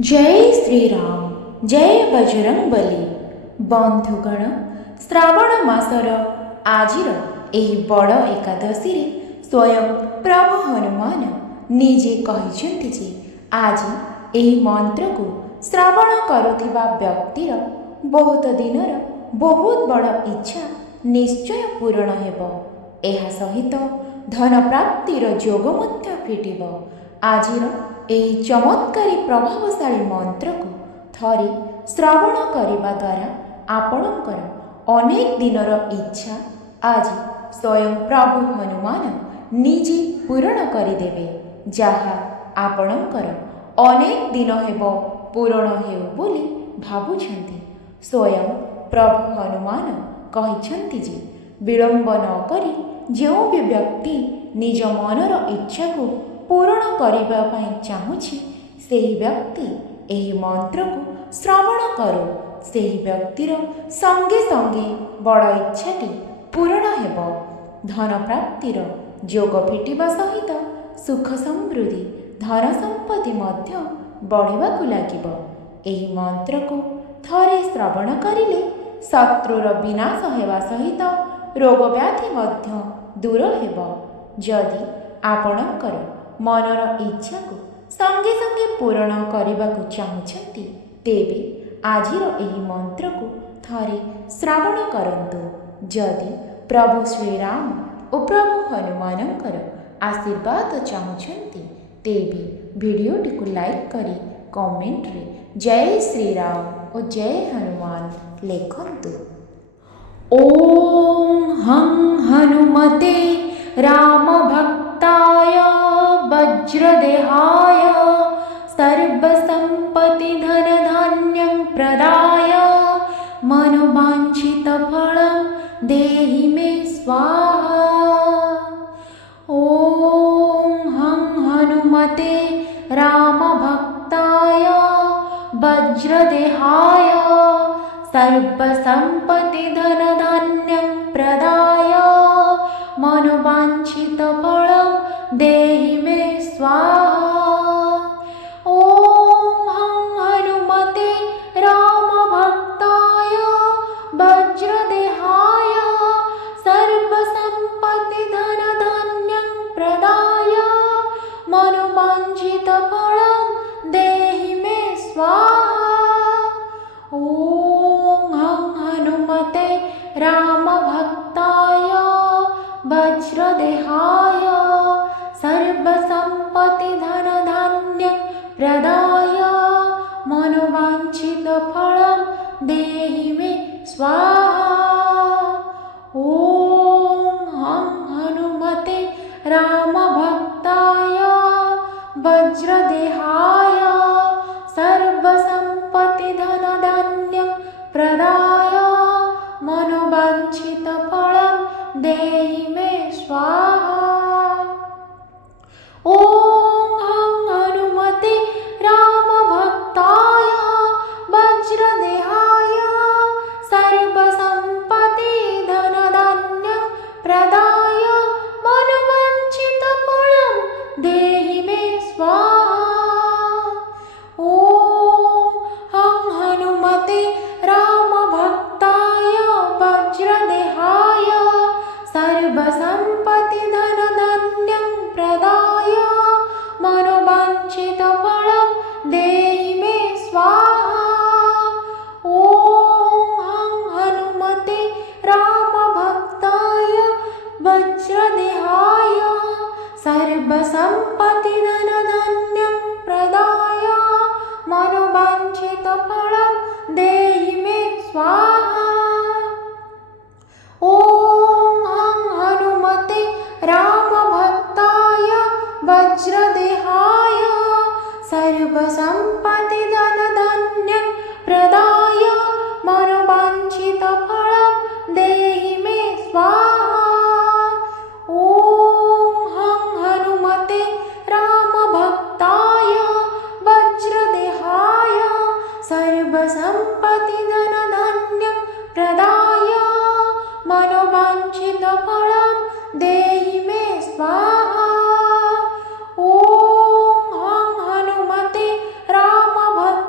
जय श्रीराम जय बजरंगबली। बंधुगण, श्रावण मासर आजिर एही बड़ एकादशी रे स्वयं प्रभु हनुमान निजे कहिसेंति जे आज एही मंत्र को श्रावण करुथिबा व्यक्तिर बहुत दिनर बहुत बड़ इच्छा निश्चय पूरण हेब। एहा सहित धन प्राप्तिर जोग मध्य फिटिब। आजिर एही चमत्कारी प्रभावशाली मंत्र को थरे श्रवण करने द्वारा आपणकर अनेक दिनर इच्छा आज स्वयं प्रभु हनुमान निजे पूरण करदेवे। जहा आपणकर अनेक दिन हेब पूरण हेउ बोली भावुछंती। स्वयं प्रभु हनुमान कहिछंती जे विलंब न करी जो भी व्यक्ति निज मनर इच्छा को पूरण करने पाई चाहूँछि सेही व्यक्ति एही मंत्र को श्रवण करो। सेही व्यक्तिर संगे संगे बड़ इच्छाटी पूरण हेब। धन प्राप्तिर जोग फिटिबा सहित सुख समृद्धि धन संपत्ति मध्य बढ़िबाकु लागिब। एही मंत्र को थरे श्रवण करिले शत्रुर विनाश हेबा सहित रोग व्याधि मध्य दूर हेब। जदि आपणकर मनर इच्छा को संगे संगे पूरण करने चाहूँगी तेबे आजिर एही मंत्र को थरे श्रवण करंतु। जदि प्रभु श्रीराम और प्रभु हनुमानकर आशीर्वाद चाहूँगी तेबे वीडियोटी को लाइक करी कमेंट रे जय श्रीराम और जय हनुमान लिखंतु। ओम हं हनुमते राम भक्ताय वज्रदेहाय सर्वसंपत्ति धन धान्यं प्रदाय मनोवांछितफलं देहि मे स्वाहा। ओम हं हनुमते राम भक्ताय वज्रदेहाय सर्वसंपत्ति धन धान्यं प्रदाय मनोवांछितफलं देहि मे स्वाहा। ओम हं हनुमते राम भक्ताय वज्रदेहाय सर्वसंपत्ति धन धान्यं प्रदाय मनोवांछितफलं देहि मे स्वाहा। ओम हं हनुमते राम भक्ताय वज्रदेहाय सर्वसंपत्ति धन धान्यं प्रदाय मनोवांछितफलं देहि मे स्वाहा। ओम हं हनुमते राम भक्ताय वज्रदेहाय सर्वसंपत्ति धन धान्यं प्रदाय मनोवांछितफलं देहि मे स्वाहा। ओम हं हनुमते राम भक्ताय वज्रदेहाय सर्वसंपत्ति धन धान्यं प्रदाय मनोवांछितफलं देहि मे स्वाहा। ओम हं हनुमते राम भक्ताय वज्रदेहाय सर्वसंपत्ति धन धान्यं प्रदाय मनोवांछितफलं देहि मे स्वाहा। ओम हं हनुमते राम भक्ताय वज्रदेहाय सर्वसंपत्ति धन धान्यं प्रदाय मनोवांछितफलं देहि मे स्वाहा। ओम हं हनुमते राम भक्ताय वज्रदेहाय सर्वसंपत्ति धन धान्यं प्रदाय मनोवांछितफलं देहि मे स्वाहा। ओम हं हनुमते राम भक्ताय वज्रदेहाय सर्वसंपत्ति धन धान्यं प्रदाय मनोवांछितफलं देहि मे स्वाहा। ओम हं हनुमते राम भक्ताय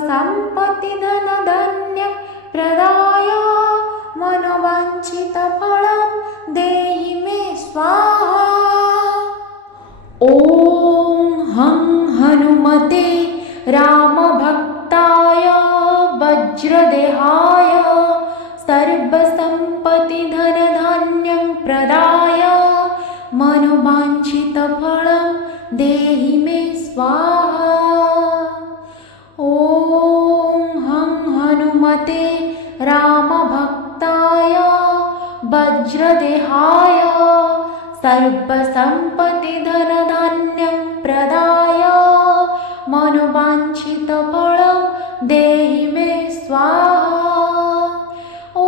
सर्वसम्पत्तिधनधान्यं प्रदाय मनोवाञ्छितफलं देहि मे स्वाहा। ॐ हं हनुमते रामभक्ताय वज्रदेहाय सर्वसम्पत्तिधनधान्यं प्रदाय मनोवाञ्छितफलं देहि मे स्वाहा। ॐ हं हनुमते रामभक्ताय वज्रदेहाय सर्वसम्पत्तिधनधान्यं प्रदाय मनोवाञ्छितफलं देहि मे स्वाहा। ॐ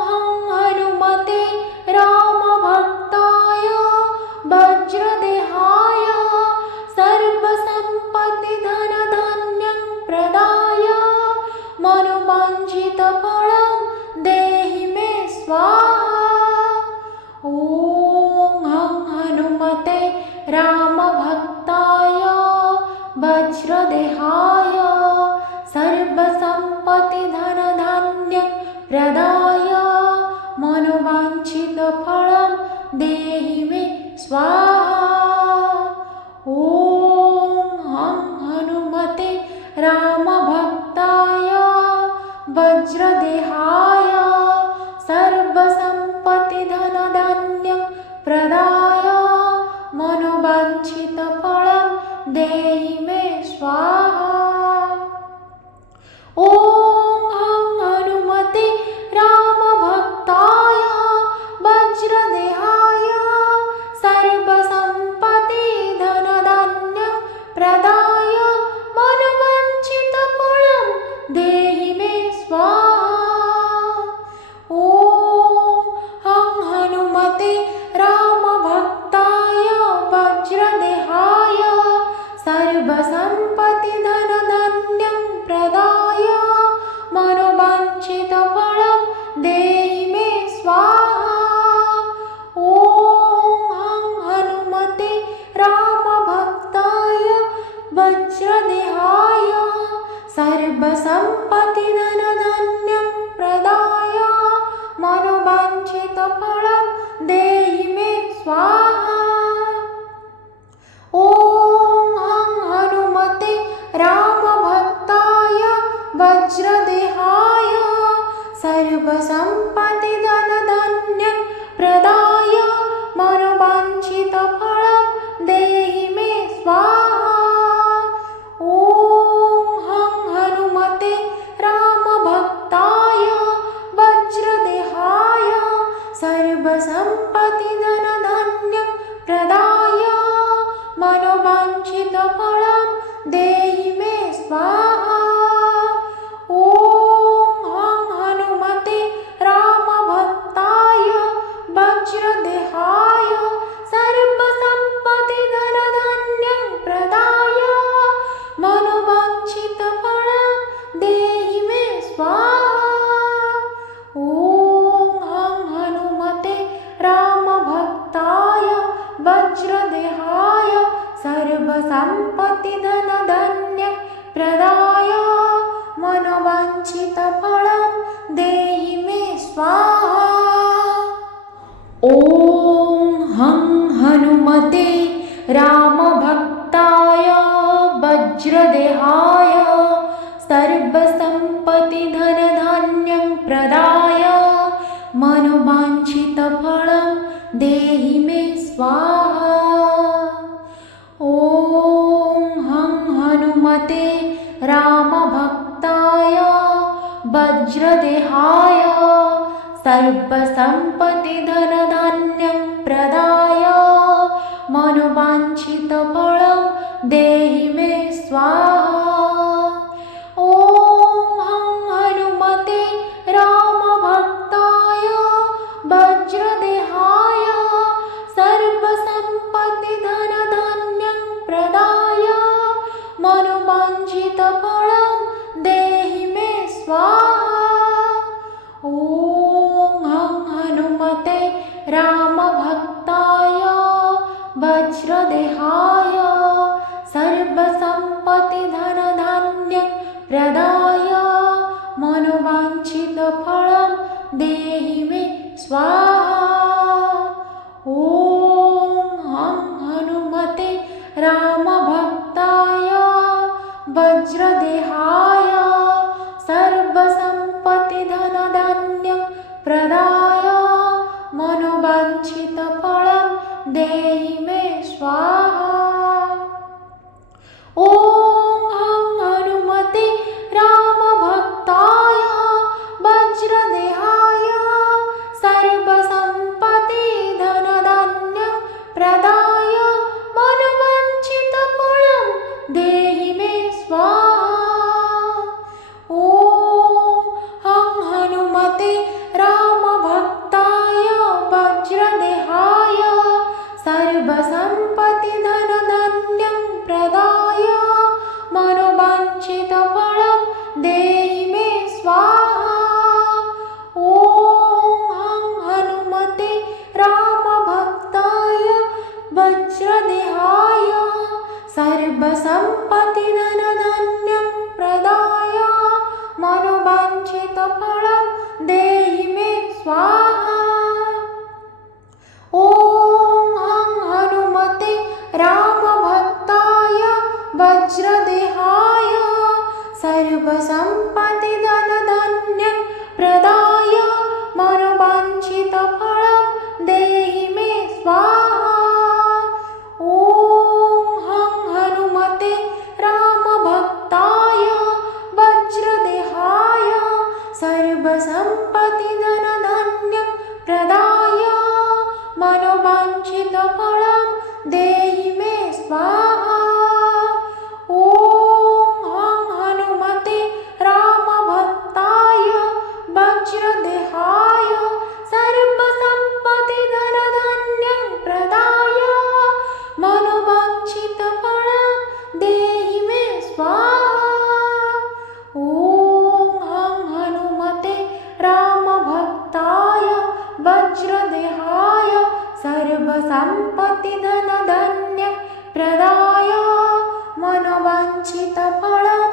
हं हनुमते रामभक्ताय वज्रदेहाय सर्वसम्पत्तिधनधान्यं प्रदाय मनोवाञ्छितफलं देहि मे स्वाहा। ॐ हं हनुमते रामभक्ताय वज्रदेहाय सर्वसम्पत्तिधनधान्यं प्रदाय मनोवाञ्छितफलं देहि मे स्वाहा। ॐ हं हनुमते रामभक्ताय वज्रदेहाय सर्वसम्पत्तिधनधान्यं प्रदाय मनोवाञ्छितफलं देहि मे स्वाहा। ॐ हं हनुमते रामभक्ताय वज्रदेहाय सर्वसम्पत्तिधनधान्यं प्रदाय मनोवाञ्छितफलं देहि मे स्वाहा। ॐ हं हनुमते रामभक्ताय वज्रदेहाय सर्वसम्पत्तिधनधान्यं प्रदाय मनोवाञ्छितफलं देहि मे स्वाहा। ॐ हं हनुमते रामभक्ताय वज्रदेहाय सर्वसम्पत्तिधनधान्यं प्रदाय मनोवाञ्छितफलं देहि मे स्वाहा। ॐ हं हनुमते रामभक्ताय वज्रदेहाय सर्वसम्पत्तिधनधान्यं प्रदाय मनोवाञ्छितफलं देहि मे स्वाहा। ॐ हं हनुमते रामभक्ताय वज्रदेहाय सर्वसम्पत्तिधनधान्यं प्रदाय मनोवाञ्छितफलं देहि मे स्वाहा। ॐ हं हनुमते रामभक्ताय वज्रदेहाय सर्वसम्पत्तिधनधान्यं प्रदाय मनोवाञ्छितफलं देहि मे स्वाहा। ॐ हं हनुमते रामभक्ताय वज्रदेहाय सर्वसम्पत्तिधनधान्यं प्रदाय मनोवाञ्छितफलं देहि मे स्वाहा। ॐ हं हनुमते रामभक्ताय वज्रदेहाय सर्वसम्पत्तिधनधान्यं प्रदाय मनोवाञ्छितफलं देहि मे स्वाहा। ॐ हं हनुमते रामभक्ताय वज्रदेहाय सर्वसम्पत्तिधनधान्यं प्रदाय मनोवाञ्छितफलं देहि मे स्वाहा। ॐ हं हनुमते रामभक्ताय वज्रदेहाय सर्वसम्पत्तिधनधान्यं प्रदाय मनोवाञ्छितफलं देहि मे स्वाहा। ॐ हं हनुमते रामभक्ताय वज्रदेहाय सर्वसम्पत्तिधनधान्यं देहि मे स्वाहा। ॐ हं हनुमते रामभक्ताय वज्रदेहाय सर्वसम्पत्ति धनधान्यं प्रदाय मनोवाञ्छितफलं देहि मे स्वाहा। ॐ हं हनुमते रामभक्ताय वज्रदेहाय सर्वसम्पत्ति धनधान्यं प्रदाय मनोवाञ्छितफलं देहि मे स्वाहा। ॐ हं हनुमते रामभक्ताय वज्रदेहाय सर्वसम्पत्ति धनधान्यं प्रदाय मनोवाञ्छितफलं देहि मे स्वाहा। ॐ हं हनुमते रामभक्ताय वज्रदेहाय सर्वसम्पत्ति धनधान्यं प्रदाय मनोवाञ्छितफलं देहि मे स्वाहा। ॐ हं हनुमते रामभक्ताय वज्रदेहाय सर्वसम्पत्ति धनधान्यं प्रदाय मनोवाञ्छितफलं देहि मे स्वाहा। ॐ हं हनुमते रामभक्ताय वज्रदेहाय सर्वसम्पत्ति धनधान्यं प्रदाय मनोवाञ्छितफलं देहि मे स्वाहा। ॐ हं हनुमते रामभक्ताय वज्रदेहाय सर्वसम्पत्ति धनधान्यं प्रदाय मनोवाञ्छितफलं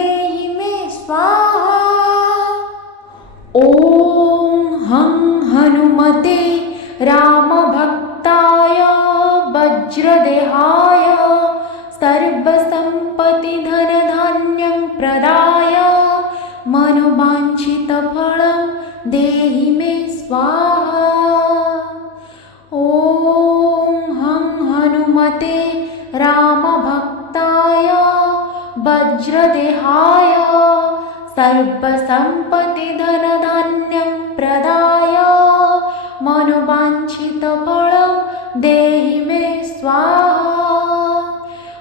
देहि मे स्वाहा। ॐ हं हनुमते रामभक्ताय वज्रदेहाय सर्वसम्पत्ति धनधान्यं प्रदाय मनोवाञ्छितफलं देहि मे स्वाहा। ॐ हं हनुमते रामभक्ताय वज्रदेहाय सर्वसम्पत्ति धनधान्यं प्रदाय मनोवाञ्छितफलं देहि मे स्वाहा।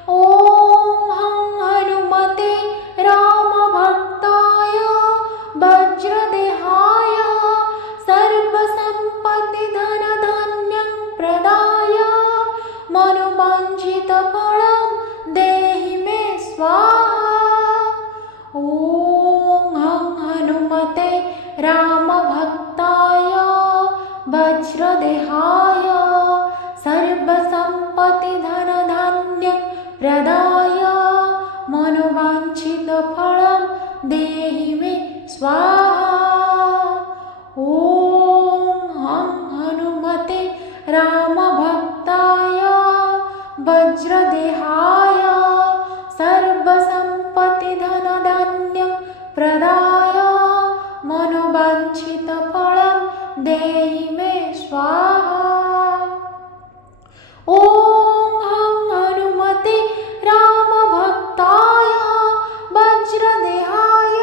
ॐ हं हनुमते रामभक्ताय वज्रदेहाय सर्वसम्पत्ति धनधान्यं प्रदाय मनोवाञ्छितफलं देहि मे स्वाहा। ॐ हं हनुमते रामभक्ताय वज्रदेहाय सर्वसम्पत्ति धनधान्यं प्रदाय मनोवाञ्छितफलं देहि मे स्वाहा। ॐ हं हनुमते रामभक्ताय वज्रदेहाय सर्वसम्पत्ति धनधान्यं प्रदाय मनोवाञ्छितफलं देहि मे स्वाहा। ॐ हं हनुमते रामभक्ताय वज्रदेहाय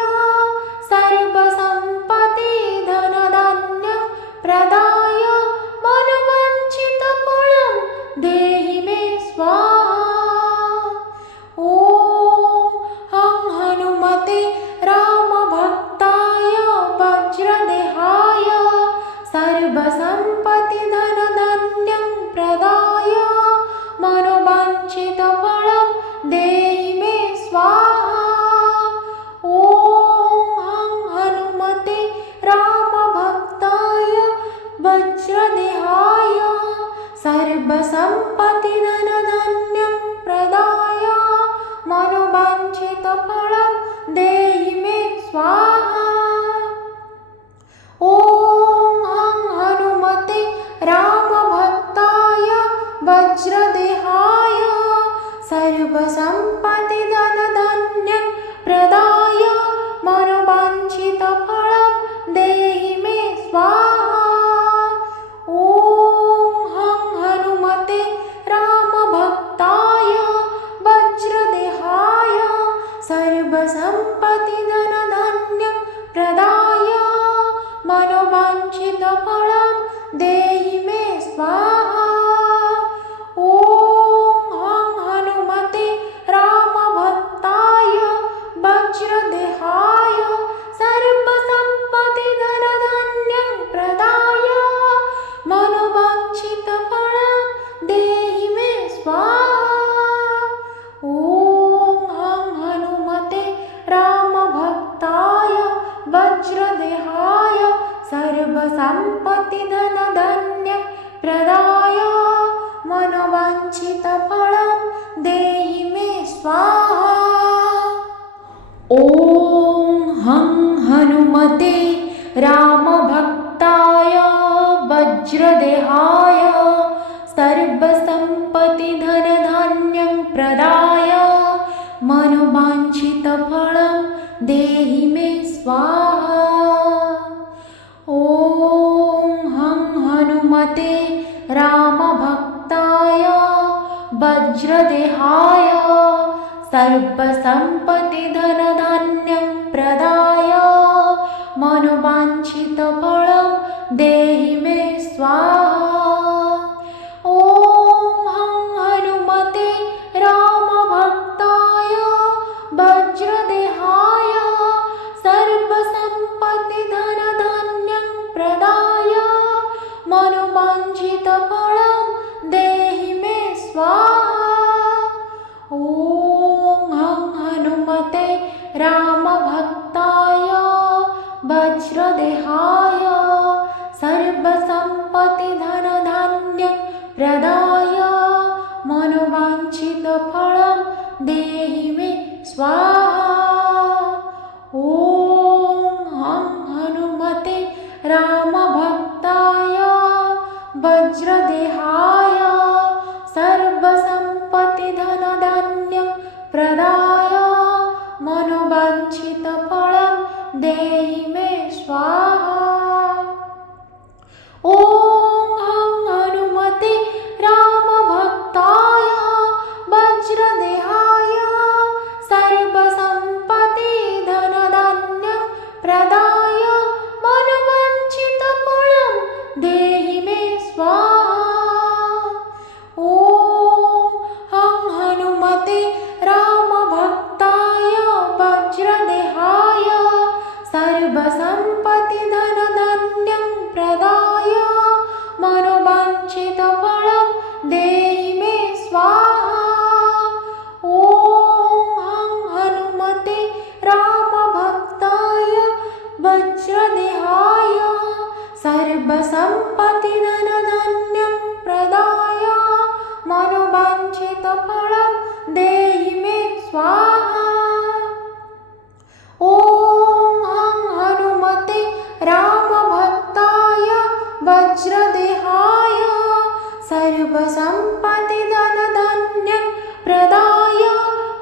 सर्वसम्पत्ति धनधान्यं प्रदाय मनोवाञ्छितफलं देहि मे स्वाहा। ॐ हं हनुमते रामभक्ताय वज्रदेहाय सर्वसम्पत्ति धनधान्यं प्रदाय मनोवाञ्छितफलं देहि मे स्वाहा। ॐ हं हनुमते रामभक्ताय वज्रदेहाय सर्वसम्पत्ति धनधान्यं प्रदाय मनोवाञ्छितफलं देहि मे स्वाहा। ॐ हं हनुमते रामभक्ताय वज्रदेहाय सर्वसम्पत्ति धनधान्यं प्रदाय मनोवाञ्छितफलं देहि मे स्वाहा। ॐ हं हनुमते मनोवाञ्छितफलं देहि मे स्वाहा। ॐ हं हनुमते रामभक्ताय वज्रदेहाय सर्वसम्पत्तिधनधान्यं प्रदाय मनोवाञ्छितफलं देहि मे स्वाहा। ॐ हं हनुमते रामभक्ताय वज्रदेहाय सर्वसम्पत्तिधनधान्यं प्रदाय मनोवाञ्छितफलं देहि मे स्वाहा। ॐ हं हनुमते रामभक्ताय वज्रदेहाय सर्वसम्पत्तिधनधान्यं प्रदाय मनोवाञ्छितफलं देहि मे स्वाहा। ॐ हं हनुमते रामभक्ताय वज्रदेहाय सर्वसम्पत्तिधनधान्यं प्रदाय मनोवाञ्छितफलं देहि मे स्वाहा। ॐ हं हनुमते रामभक्ताय वज्रदेहाय सर्वसम्पत्तिधनधान्यं प्रदाय मनोवाञ्छितफलं देहि मे स्वाहा। ॐ हं हनुमते रामभक्ताय वज्रदेहाय सर्वसम्पत्तिधनधान्यं प्रदाय मनोवाञ्छितफलं देहि मे स्वाहा। ॐ हं हनुमते रामभक्ताय वज्रदेहाय सर्वसम्पत्तिधनधान्यं प्रदाय मनोवाञ्छितफलं देहि मे स्वाहा। ॐ हं हनुमते रामभक्ताय वज्रदेहाय सर्वसम्पत्तिधनधान्यं प्रदाय मनोवाञ्छितफलं देहि मे स्वाहा। ॐ हं हनुमते रामभक्ताय वज्रदेहाय सर्वसम्पत्तिधनधान्यं प्रदाय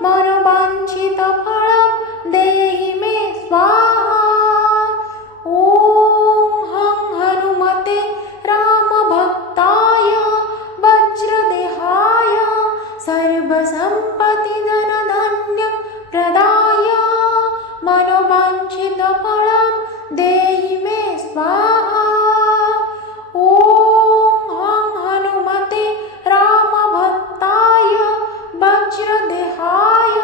मनोवाञ्छितफलं देहि मे स्वाहा। ॐ हं हनुमते रामभक्ताय वज्रदेहाय सर्वसम्पत्तिधनधान्यं प्रदाय मनोवाञ्छितफलं देहि मे स्वाहा। ॐ हं हनुमते रामभक्ताय वज्रदेहाय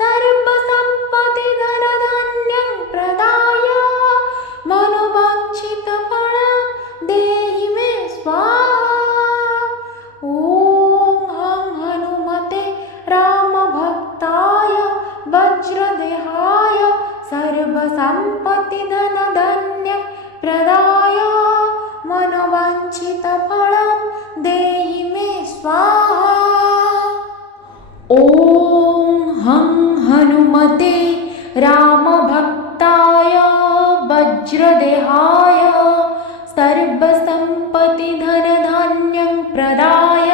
सर्वसम्पत्तिधनधान्यं प्रदाय मनोवाञ्छितफलं देहि मे स्वाहा। ॐ हं हनुमते रामभक्ताय वज्रदेहाय सर्वसम्पत्तिधनधान्यं प्रदाय मनोवाञ्छितफलं देहि मे स्वाहा। ॐ हं हनुमते रामभक्ताय वज्रदेहाय सर्वसम्पत्तिधनधान्यं प्रदाय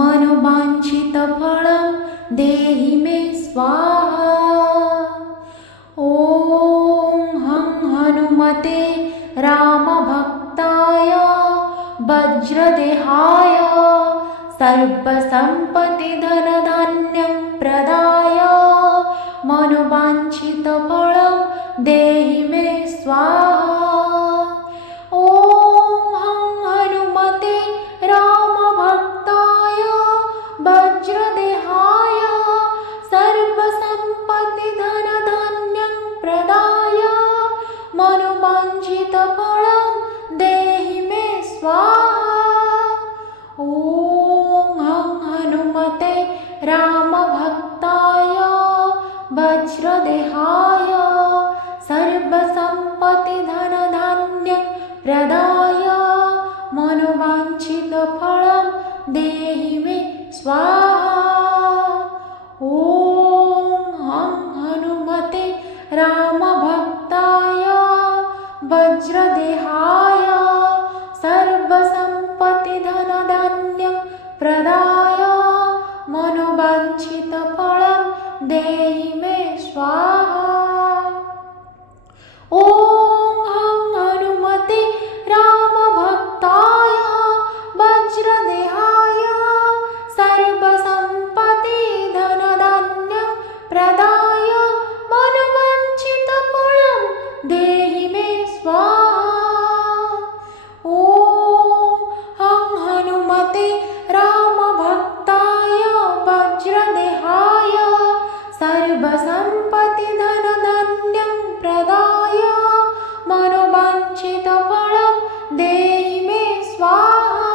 मनोवाञ्छितफलं देहि मे स्वाहा। ॐ हं हनुमते रामभक्ताय वज्रदेहाय सर्वसम्पत्तिधनधान्यं प्रदाय मनोवाञ्छितफलं देहि मे स्वाहा। ॐ हं हनुमते रामभक्ताय वज्रदेहाय सर्वसम्पत्तिधनधान्यं प्रदाय मनोवाञ्छितफलं देहि मे स्वाहा। ॐ हं हनुमते रामभक्ताय वज्रदेहाय सर्वसम्पत्तिधनधान्यं प्रदाय मनोवाञ्छितफलं देहि स्वाहा। ॐ हं हनुमते रामभक्ताय वज्रदेहाय सर्वसम्पत्तिधनधान्यं प्रदाय मनोवाञ्छितफलं देहि मे स्वाहा। ॐ हं हनुमते रामभक्ताय वज्रदेहाय सर्वसम्पत्तिधनधान्यं प्रदाय मनोवाञ्छितफलं देहि मे स्वाहा। ॐ हं हनुमते रामभक्ताय वज्रदेहाय सर्वसम्पत्तिधनधान्यं प्रदाय मनोवाञ्छितफलं देहि मे स्वाहा।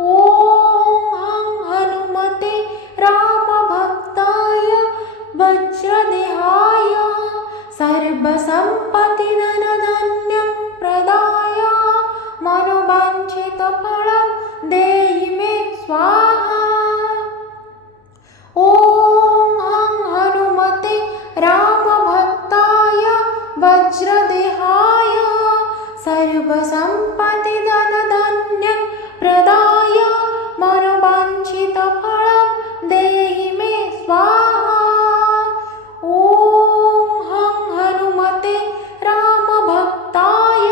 ॐ हं हनुमते रामभक्ताय वज्रदेहाय सर्वसम्पत्तिधनधान्यं प्रदाय मनोवाञ्छितफलं देहि मे स्वाहा। ॐ हं हनुमते रामभक्ताय वज्रदेहाय सर्वसम्पत्तिधनधान्यं प्रदाय मनोवाञ्छितफलं देहि मे स्वाहा। ॐ हं हनुमते रामभक्ताय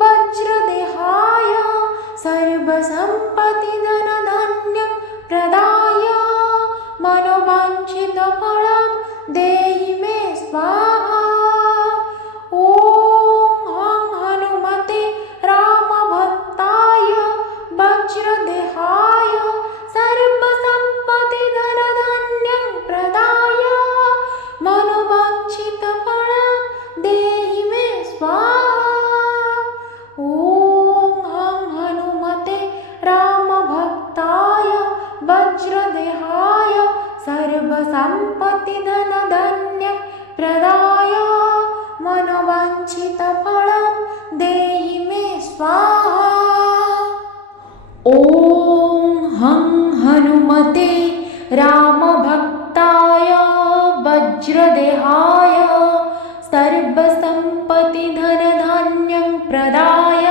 वज्रदेहाय सर्वसम्पत्तिधनधान्यं प्रदाय मनोवाञ्छितफलं देहि मे स्वाहा। ॐ हं हनुमते रामभक्ताय वज्रदेहाय सर्वसम्पत्तिधनधान्यं प्रदाय मनोवाञ्छितफलं देहि मे स्वाहा। ॐ हं हनुमते रामभक्ताय वज्रदेहाय सर्वसम्पत्तिधनधान्यं प्रदाय मनोवाञ्छितफलं देहि मे स्वाहा। ॐ हं हनुमते रामभक्ताय वज्रदेहाय सर्वसम्पत्तिधनधान्यं प्रदाय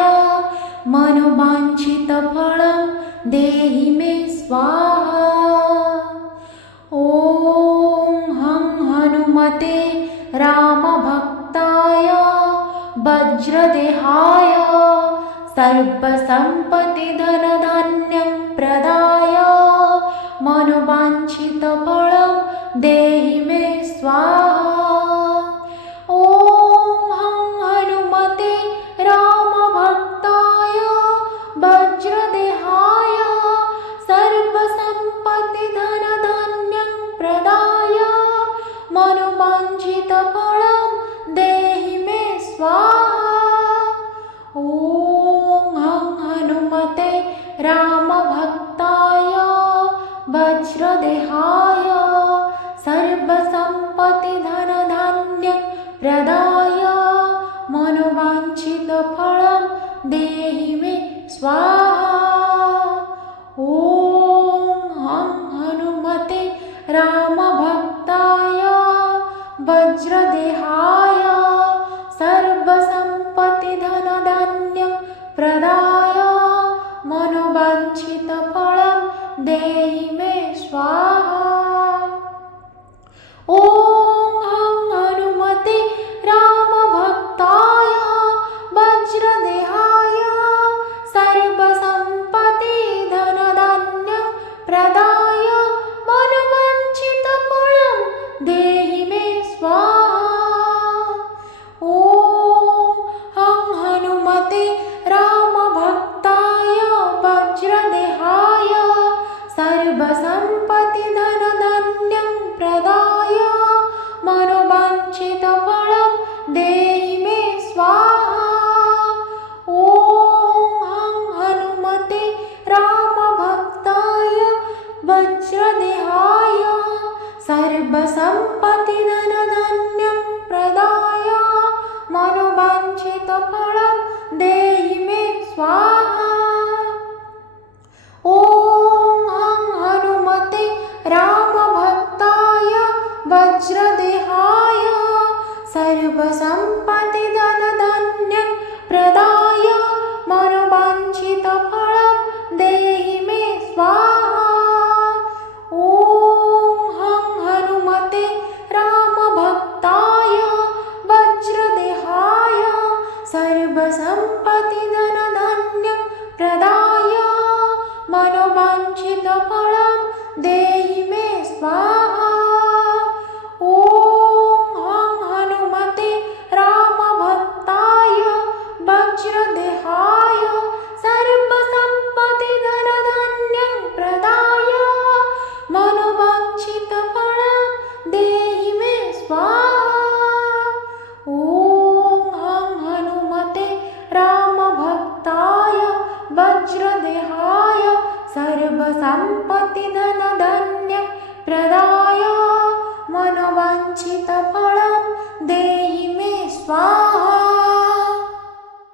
मनोवाञ्छितफलं देहि मे स्वाहा। ॐ हं हनुमते रामभक्ताय वज्रदेहाय सर्वसम्पत्तिधनधान्यं प्रदाय मनोवाञ्छितफलं देहि मे स्वाहा। ॐ हं हनुमते रामभक्ताय वज्रदेहाय सर्वसम्पत्तिधनधान्यं प्रदाय मनोवाञ्छितफलं देहि मे स्वाहा। ॐ हं हनुमते रामभक्ताय वज्रदेहाय सर्वसम्पत्तिधनधान्यं प्रदाय मनोवाञ्छितफलं देहि मे स्वाहा। ॐ हं हनुमते रामभक्ताय वज्रदेहाय सर्वसम्पत्तिधनधान्यं प्रदाय मनोवाञ्छितफलं देहि मे स्वाहा। ॐ हं हनुमते रामभक्ताय वज्रदेहाय सर्वसम्पत्तिधनधान्यं प्रदाय मनोवाञ्छितफलं देहि मे स्वाहा। ॐ हं हनुमते रामभक्ताय वज्रदेहाय सर्वसम्पत्तिधनधान्यं प्रदाय मनोवाञ्छितफलं देहि मे स्वाहा। ॐ हं हनुमते रामभक्ताय वज्रदेहाय सर्वसम्पत्तिधनधान्यं प्रदाय मनोवाञ्छितफलं देहि मे स्वाहा। ॐ हं मनोवाञ्छितफलं देहि मे स्वाहा। ॐ हं हनुमते रामभक्ताय वज्रदेहाय सर्वसम्पत्तिधनधान्यं प्रदाय मनोवाञ्छितफलं देहि मे स्वाहा। ॐ हं हनुमते रामभक्ताय वज्रदेहाय सर्वसम्पत्तिधनधान्यं प्रदाय मनोवाञ्छितफलं देहि मे स्वाहा।